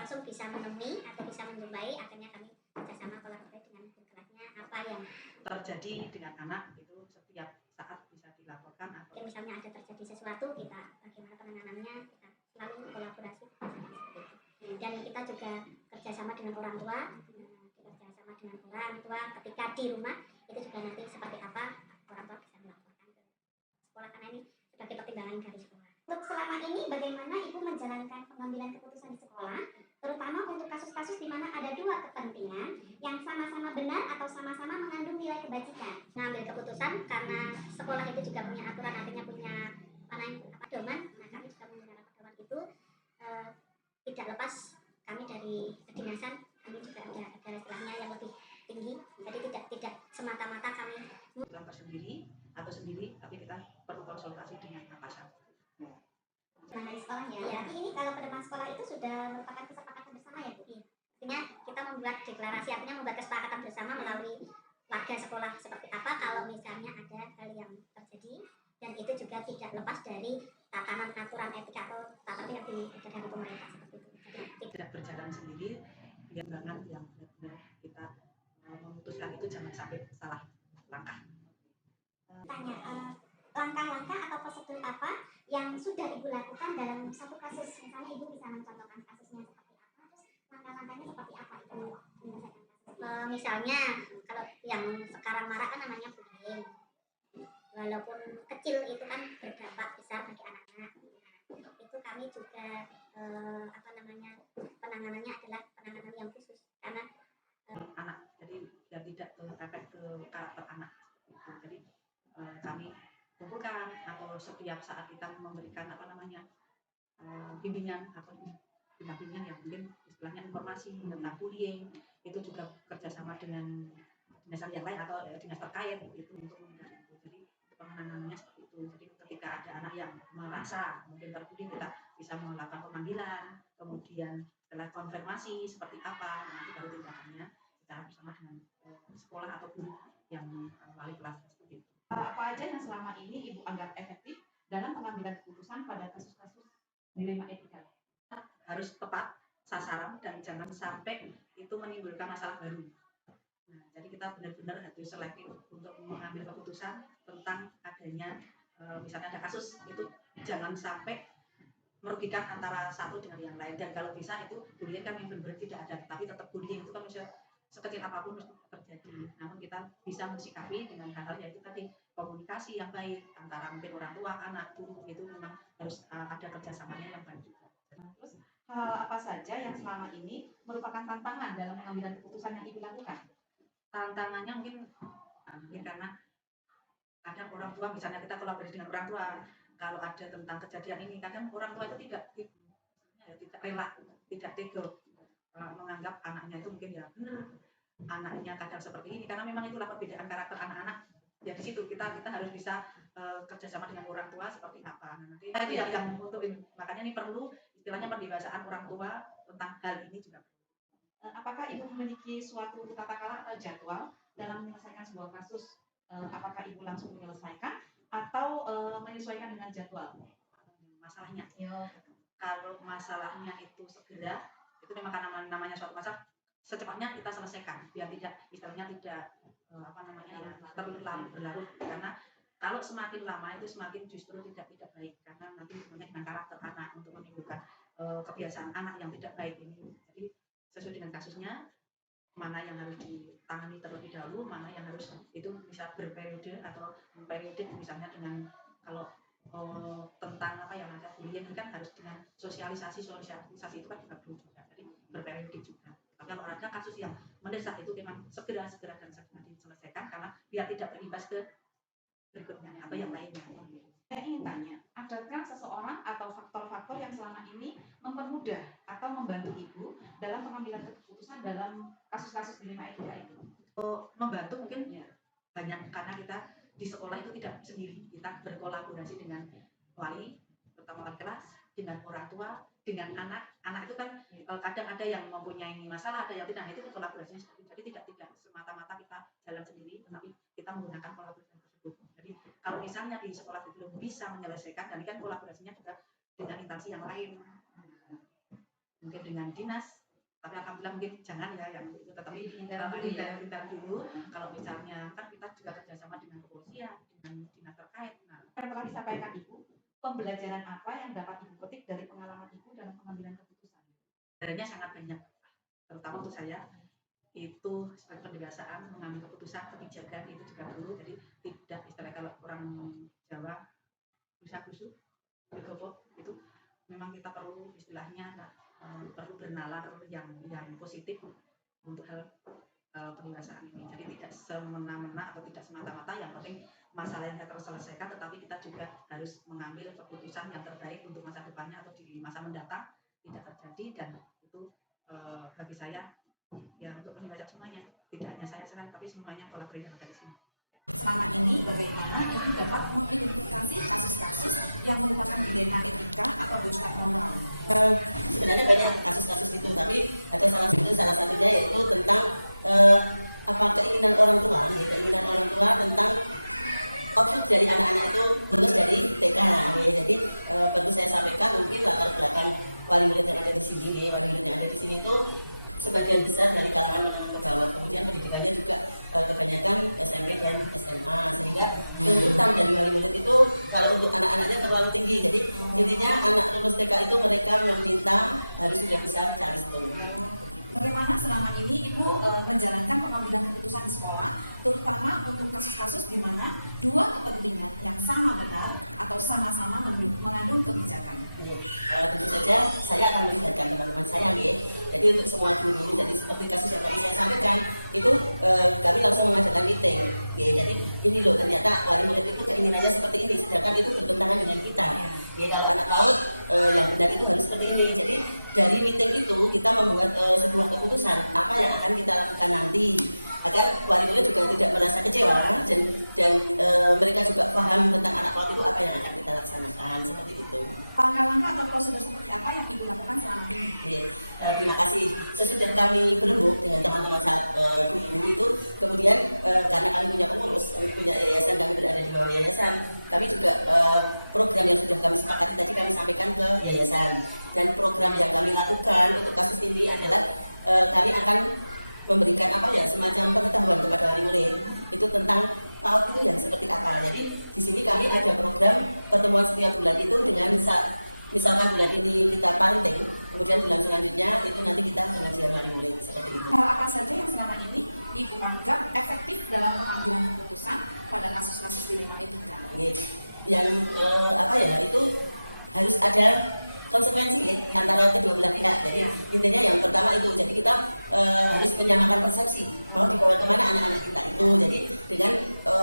langsung bisa menemui atau bisa menjumpai, akhirnya kami kerjasama kolaborasi dengan kelasnya apa yang terjadi dengan anak itu setiap saat bisa dilaporkan atau misalnya ada terjadi sesuatu, kita bagaimana penanganannya, kita selalu kolaborasi seperti itu. Dan kita juga kerjasama dengan orang tua, kerjasama dengan orang tua ketika di rumah itu juga nanti seperti apa orang tua bisa melaporkan ke sekolah, karena ini sebagai pertimbangan dari sekolah. Untuk selama ini bagaimana Ibu menjalankan pengambilan keputusan di sekolah, terutama untuk kasus-kasus di mana ada dua kepentingan yang sama-sama benar atau sama-sama mengandung nilai kebajikan. Mengambil keputusan karena sekolah itu juga punya aturan, artinya punya pedoman. Nah, kami juga menggunakan pedoman itu tidak lepas kami dari kedinasan, kami juga ada istilahnya yang lebih tinggi. Jadi tidak semata-mata kami tersendiri atau sendiri, tapi kita perlu konsultasi dengan atasan. Dari sekolahnya. Ya, ini kalau pedoman sekolah itu sudah merupakan kesepakatan bersama ya Bu? Iya. Artinya kita membuat deklarasi, artinya membuat kesepakatan bersama melalui warga sekolah seperti apa kalau misalnya ada hal yang terjadi, dan itu juga tidak lepas dari tatanan aturan etika atau tata tertib yang diadakan di pemerintah seperti itu. Jadi tidak berjalan sendiri, yang benar-benar kita memutuskan itu jangan sampai salah langkah. Tanya langkah-langkah atau prosedur apa yang sudah Ibu lakukan dalam satu kasus, misalnya Ibu bisa mencontohkan kasusnya seperti apa, terus langkah-langkahnya seperti apa Ibu menyelesaikan kasus? Misalnya kalau yang sekarang marak kan namanya bullying, walaupun kecil itu kan berdampak besar bagi anak-anak. Itu kami juga penanganannya adalah penanganan yang khusus karena anak, jadi biar tidak efek ke karakter anak. Jadi kami kumpulkan atau setiap saat kita memberikan bimbingan atau bimbingan yang mungkin istilahnya informasi tentang bullying, itu juga kerjasama dengan dinas yang lain atau dinas terkait itu untuk membantu. Jadi penanganannya seperti itu. Jadi ketika ada anak yang merasa mungkin terbully, kita bisa melakukan pemanggilan, kemudian setelah konfirmasi seperti apa, nanti baru tindakannya kita bersama dengan sekolah atau guru yang wali kelas seperti itu. Apa aja yang selama ini Ibu anggap efektif dalam pengambilan keputusan pada kasus-kasus dilema etika? Harus tepat sasaran dan jangan sampai itu menimbulkan masalah baru. Nah, jadi kita benar-benar harus selektif untuk mengambil keputusan tentang adanya misalnya ada kasus itu jangan sampai merugikan antara satu dengan yang lain, dan kalau bisa itu bullying kan yang benar-benar tidak ada, tapi tetap bullying itu kan bisa sekecil apapun terjadi. Namun kita bisa mensikapi dengan hal-hal yaitu tadi komunikasi yang baik antara mungkin orang tua, anak, guru, itu memang harus ada kerjasamanya yang baik juga. Terus hal apa saja yang selama ini merupakan tantangan dalam pengambilan keputusan yang Ibu lakukan? Tantangannya mungkin karena kadang orang tua, misalnya kita kolaborasi dengan orang tua, kalau ada tentang kejadian ini, kadang orang tua itu tidak rela, tidak tega menganggap anaknya itu mungkin ya benar, anaknya kadang seperti ini, karena memang itulah perbedaan karakter anak-anak. Ya di situ kita harus bisa kerjasama dengan orang tua seperti apa. Nah, nanti itu yang untuk makanya ini perlu istilahnya pendewasaan orang tua tentang hal ini juga. Apakah Ibu memiliki suatu tata cara atau jadwal dalam menyelesaikan sebuah kasus? Apakah Ibu langsung menyelesaikan atau menyesuaikan dengan jadwal? Masalahnya, kalau masalahnya itu segera, itu memang karena namanya suatu masalah, secepatnya kita selesaikan biar tidak istilahnya tidak berlarut, karena kalau semakin lama itu semakin justru tidak baik, karena nanti hubungannya dengan karakter anak untuk menimbulkan kebiasaan anak yang tidak baik ini. Jadi sesuai dengan kasusnya, mana yang harus ditangani terlebih dahulu, mana yang harus itu bisa berperiode atau periode, misalnya dengan kalau tentang apa yang ada bullying kan harus dengan sosialisasi itu kan juga perlu juga, jadi berperiode juga. Tapi kalau ada kasus yang mendesak itu memang segera diselesaikan, karena biar tidak berimbas ke berikutnya atau yang lainnya. Saya ingin tanya, adakah seseorang atau faktor-faktor yang selama ini mempermudah atau membantu Ibu dalam pengambilan keputusan dalam kasus-kasus dilema etika itu? Membantu mungkin ya banyak, karena kita di sekolah itu tidak sendiri, kita berkolaborasi dengan wali, terutama wali kelas, dengan orang tua, dengan anak itu kan kadang ada yang mempunyai masalah, ada yang tidak, itu kolaborasinya seperti itu. Jadi tidak semata-mata kita jalan sendiri, tetapi kita menggunakan kolaborasi tersebut. Jadi kalau misalnya di sekolah belum bisa menyelesaikan, dan ini kan kolaborasinya juga dengan instansi yang lain. mungkin dengan dinas, tapi alhamdulillah mungkin jangan ya yang itu, tetapi intern dulu. Kalau misalnya kan kita juga kerjasama dengan kepolisian, dengan dinas terkait. Nah, telah disampaikan Ibu, pembelajaran apa yang dapat Ibu petik dari pengalaman Ibu dalam pengambilan keputusan? sebenarnya sangat banyak, terutama untuk saya itu sebagai pendewasaan mengambil keputusan, kebijakan itu juga perlu. Jadi tidak istilah kalau orang Jawa bisa kusuk itu memang kita perlu istilahnya perlu bernalar yang positif untuk hal pendewasaan ini. Jadi tidak semena-mena atau tidak semata-mata yang penting masalah yang kita terselesaikan, tetapi kita juga harus mengambil keputusan yang terbaik untuk masa depannya atau di masa mendatang tidak terjadi. Dan itu bagi saya ya untuk pendewasaan semuanya, tidak hanya saya sendiri tapi semuanya kolaborasi dari sini. Selama ini bagaimana Ibu dapat mengidentifikasi kasus-kasus yang merupakan dilema etika atau bujukan moral? Sebenarnya banyak kasus-kasus itu, tapi ada salah satunya yaitu tentang keinginan orang tua, keinginan orang tua tentang output dari anak-anak itu lulus dari TK. Jadi perlu saya sampaikan mungkin latar belakang wali murid yang ada di sini, itu sebagian besar dari kalangan menengah ke bawah. Kemudian pendidikannya juga kebanyakan SMP dan SMA, sehingga tuntutan dari wali murid itu kalau untuk anak-anaknya terlalu tinggi. Jadi intinya anak lulus TK itu mereka meminta harus sudah bisa calistung. Bagaimana selama ini Ibu menjalankan pengambilan keputusan di sekolah, terutama untuk kasus-kasus di mana dua kepentingan yang sama benar atau sama-sama mengandung kebijakan? Tentu saja saya akan melibatkan teman-teman saya nih. Jadi untuk semua guru, jadi seperti kasus yang tadi saya sampaikan itu kami langsung mengadakan meeting. Jadi ini loh ternyata wali murid itu keinginannya seperti ini, sedangkan itu bertentangan dengan kita. Kalau anak PAUD yang benar itu harus seperti ini. Jadi dari meeting itu kita membuat sebuah keputusan apa yang akan kita lakukan nanti, agar wali murid juga tidak merasa kecewa dan mereka juga paham tentang anak PAUD itu apa yang akan kita laksanakan, seperti itu. Langkah-langkah atau prosedur seperti apa yang Ibu lakukan selama ini? Terima kasih. Sesudah kami berembuk dengan teman-teman saat guru itu, kemudian karena kami punya pengurus, kami punya yayasan, kami berada di bawah yayasan, kami juga program yang sudah kami sepakati tadi kami sampaikan ke yayasan. Dan program yang kami lakukan untuk kasus ini adalah kami akan memberikan semacam pengetahuan kepada wali murid itu tentang PAUD itu yang seperti apa. Jadi di sini kami ada program pertemuan setiap bulan itu dengan misalkan bulan ini kita parenting, kemudian bulan selanjutnya itu nanti kita pengajian wali murid, seperti itu. Hal apa saja yang selama ini Ibu anggap efektif dalam pengambilan keputusan pada kasus-kasus dilema etika? Yang itu harus ada konsekuensi antara kedua belah pihak. Jadi intinya yang pertama itu, jadi kita harus menyamakan persepsi mau dibawa kemana anak-anak kita itu. Jadi dengan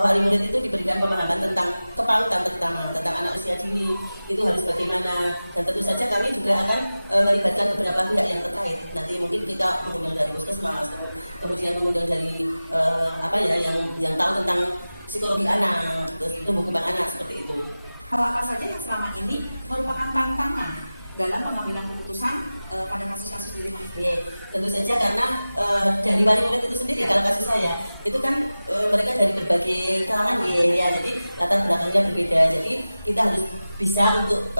wali murid itu diberikan pemahaman tentang kepautan, terutama tentang anak usia dini itu harus bagaimana. Dan tentu saja kami juga akan melibatkan beberapa pihak yang terkait. Nanti mungkin kita mengundang dari puskesmas, kemudian mengundang dari yang tahu tentang psikologi anak, terus tumbuh kembang anak, seperti itu. Hal apa saja yang selama ini merupakan tantangan dalam pengambilan keputusan pada kasus-kasus dilema etika? Tentu saja karena dari wali murid itu sendiri, kalau kasus saya itu kan mereka dari berbagai kalangan jadi latar belakangnya berbeda. Jadi kita harus bisa untuk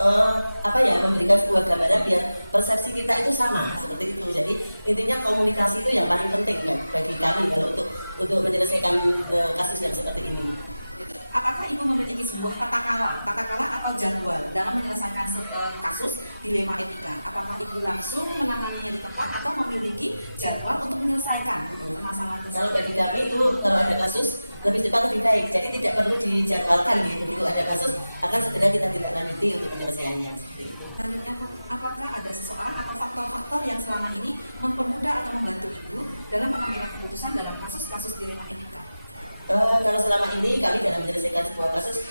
memberikan sebuah gambaran biar persepsi kita itu sama, seperti itu. Jadi intinya komunikasi itu yang paling penting bagi kami kalau untuk menyelesaikan kasus yang seperti ini. Apakah Ibu memiliki sebuah tata kala atau jadwal dalam menyelesaikan kasus dilema etika? Apakah Ibu langsung menanganinya di tempat atau memiliki jadwal untuk menyelesaikan permasalahan tersebut? Kalau bagi kami itu kalau ada kasus lebih cepat lebih baik, jadi tidak perlu dijadwalkan. Begitu ada kasus akan segera kita tindak lanjuti untuk penyelesaiannya. Selanjutnya, apakah ada seseorang atau faktor-faktor yang selama ini mempermudah atau membantu Ibu dalam pengambilan keputusan dalam kasus-kasus dilema etika? Kalau selama ini kami dalam menyelesaikan sebuah kasus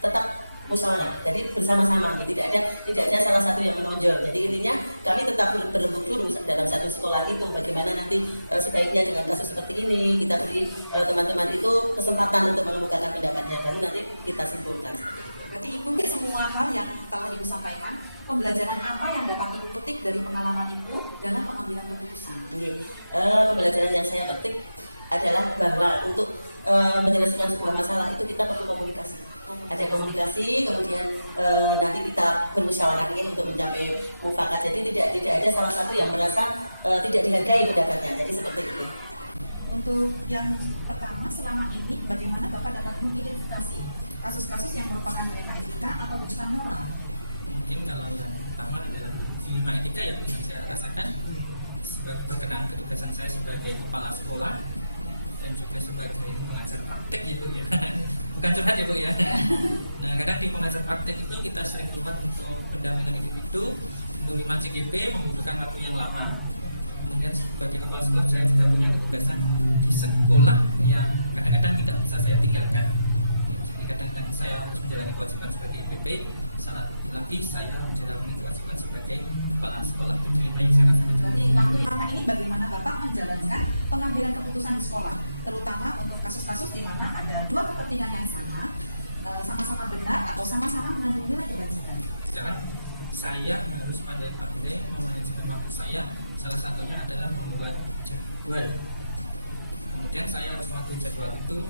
tetap musyawarah, jadi bersama-sama, tidak ada salah satu yang menonjol. Jadi intinya kami tetap berembuk dulu dalam satu sekolah itu bagaimana nanti sebaiknya dengan kasus seperti ini kita beri teman-teman itu kesempatan untuk mengemukakan pendapatnya, baru nanti kita simpulkan. Berarti Ibu semua hal yang telah Ibu sampaikan, pembelajaran apa yang dapat Ibu petik dari pengalaman Ibu dalam pengambilan keputusan? Pembelajaran yang saya petik adalah bahwa untuk menyelesaikan sebuah masalah itu kita perlu komunikasi. ada komunikasi, kemudian nanti kita bermusyawarah ini untuk mencapai mufakat. Jadi tidak ada salah satu yang merasa tidak dihargai pendapatnya. Jadi seperti itu. Untuk yang pertama, selama ini bagaimana Bapak dapat mengidentifikasi kasus-kasus yang merupakan dilema etika atau ujian moral? Mungkin kalau yang pertama adalah dilema etika yang saya rasakan berkenaan ketugasan saya sebagai kepala sekolah dan juga sebagai pengajar praktek ya Bu ya. Bukan curhat ya Bu ya. Nah kadang di pengajar praktek itu kita sering keluar untuk pendampingan individu untuk 5 CGP membutuhkan waktu yang lama. Kemudian sebagai kepala sekolah saya juga punya ketugasan di sekolah yang kadang-kadang tidak bisa saya tinggalkan. Jadi kadang-kadang saya harus menjalani kewajiban sebagai IPP, saat lagi saya menjalani kewajiban sebagai kepala sekolah. Jadi yang saya rasakan. Berarti waktu lama ini bagaimana Bapak menjalankan pengambilan keputusan di sekolah, terutama untuk kasus-kasus di mana ada dua kepentingan yang sama-sama benar atau sama-sama mengandung nilai kebajikan. Sekarang saya harus pandai-pandai memanajemen waktu saya. Salah satunya adalah membuat jadwal. Kemudian saya harus mematuhi jadwal itu,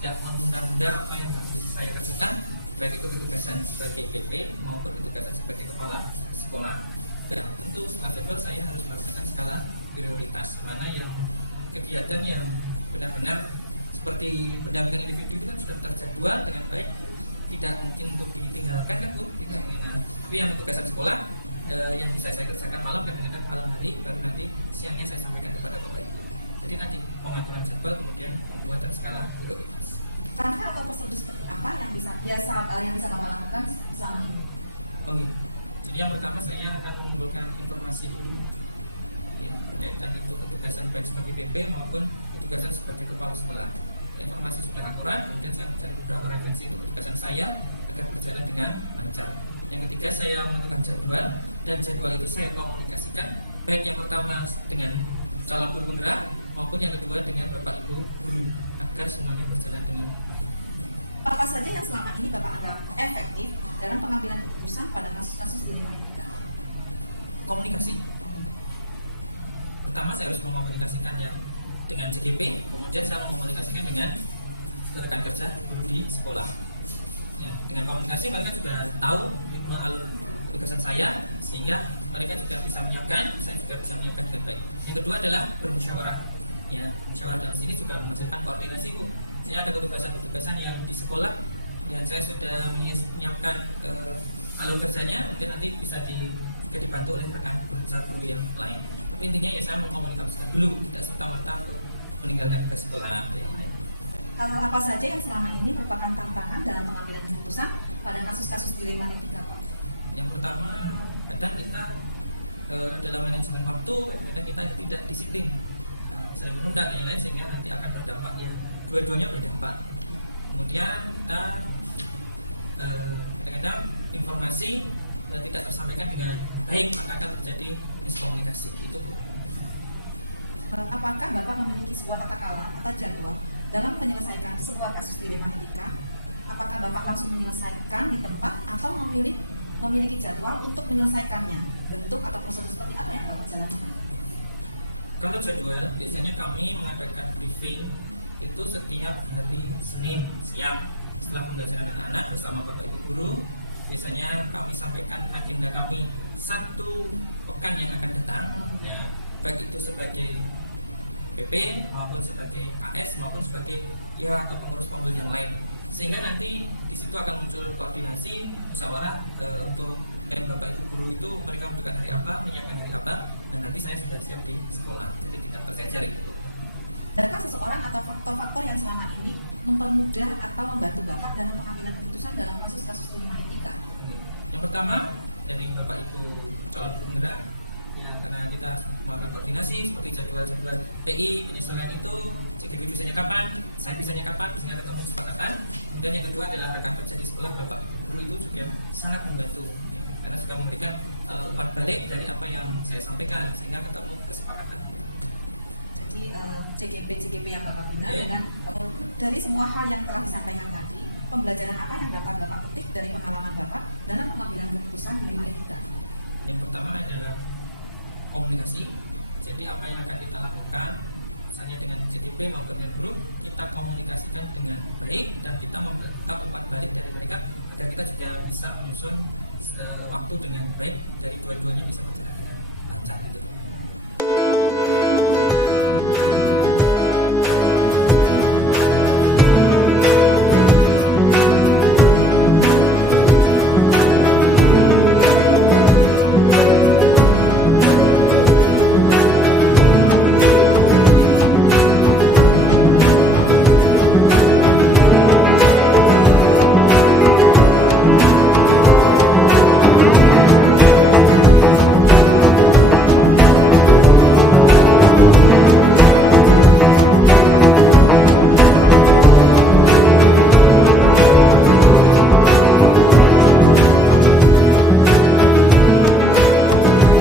tidak menunda-nunda apa yang harus saya kerjakan, baik itu ketugasan sebagai PP maupun ketugasan sebagai kepala sekolah. Dan tentu setelah jadwal saya harus melakukan skala prioritas, mana yang kegiatan yang benar-benar seperti pendampingan individu itu kan sudah terjadwal dengan baik, tidak mungkin untuk ditinggalkan kan Bu, tidak mungkin. Tapi yang ketugasan sekolah yang bisa saya kerjakan malam, kadang-kadang malam hari, baru nanti siangnya saya sampaikan kepada Bapak Ibu. Jadi tadi pengaturan jadwal, kemudian pembuatan skala prioritas. Langkah atau prosedur seperti apa yang bisa Bapak lakukan selama ini? Oke. Jadi yang pertama saya akan mengumpulkan informasi dulu yang berkaitan itu ketugasan baik sebagai PP maupun ketugasan sebagai kepala sekolah. Informasi sudah akurat, kemudian saya mencari beberapa referensi untuk ketugasan saya agar berjalan dengan lancar. Yang ketiga saya menentukan jadwal, dan jadwal itu saya komunikasikan baik yang pertama dengan calon guru penggerak maupun yang kedua dengan Bapak Ibu guru agar semuanya berjalan dengan baik. Apa saja yang selama ini Bapak anggap efektif dalam pengambilan keputusan pada kasus-kasus dilema etika? Komunikasi. Pertama saya harus mengomunikasikan yang dengan CGP, kemudian saya mengomunikasikan dengan rekan kerja guru di sekolah. Ya, dengan komunikasi mereka juga tahu ritme alur ketugasan saya, sehingga mereka juga bisa menyiapkan, saya juga bisa menyiapkan dengan baik. Yang kedua adalah bermusyawarah. Ya, musyawarah dalam sini juga menghasilkan koordinasi Bu. Saya ada ketugasan yang di sekolah yang saya sudah menyiapkan alur kerjanya, mungkin nanti bisa juga dibantu oleh rekan guru yang lain. Tapi intinya ya saya mengkomunikasikan dulu, tidak serta-merta meninggalkan tugas sekolah yang lain. Hal apa saja yang selama ini merupakan tantangan dalam pengambilan keputusan pada kasus-kasus dilema etika Pak? Yang pertama, kadang kita dalam manajemen waktu, kadang kita tidak disiplin, sering menunda yang lain sehingga nanti akan berdampak ya. Dua-duanya berdampak. Kemudian kita kadang-kadang informasi tidak tersampaikan dengan baik, maka akan terjadi miskomunikasi. Itu Bu. Apakah Bapak memiliki sebuah tata kelola atau jadwal dalam menyelesaikan sebuah kasus dilema etika? Apakah Bapak langsung menyelesaikan di tempat atau memiliki jadwal untuk menyelesaikannya? Bentuk atau prosedur seperti apa yang Bapak jalankan? Kalau jadwal, biasanya kami mengadakan briefing itu setiap hari Senin siang setelah pembelajaran anak-anak bersama Bapak Ibu guru. Biasanya kami sampaikan agenda kami 1 pekan yang akan datang, ya, baik itu sebagai PP maupun sebagai KS maupun sebagai ya atau pengurus yang lain, sehingga nanti di situ akan muncul koordinasi musyawarah untuk Bapak Ibu guru itu mereka membutuhkan hari apa, menyiapkan hari apa, dan nanti saya sudah siap di sekolah, jadi tidak tercecer itu. Adakah seseorang atau faktor-faktor yang selama ini mempermudah atau membantu Bapak dalam pengambilan keputusan dalam kasus-kasus dilema etika? Yang pertama dari Bapak Ibu calon guru penggerak, ya karena kita melakukan koordinasi seperti jadwal-jadwal PI, penyesuaian itu, CGP bisanya kapan, saya bisanya kapan, sehingga ketemu kesepakatan. Kemudian yang kedua adalah rekan kerja di sekolah Bapak Ibu guru itu juga sangat membantu, ya, karena sudah memberikan umpan balik dari apa yang saya sampaikan sehingga ketemu kesepakatan. Jadi CGP yang Bapak bina dengan dari semua hal yang telah disampaikan tadi, pembelajaran apa yang dapat Bapak petik dari pengalaman Bapak dalam pengambilan keputusan dilema etika? Yang pertama adalah komunikasi. Jadi apa yang akan kita lakukan misalnya dengan JDP maupun dengan guru, kita komunikasikan dengan baik dan kita meminta umpan balik dari mereka agar kita juga bisa menyusun waktu dengan baik dari dua-duanya bisa berjalan dengan lancar gitu.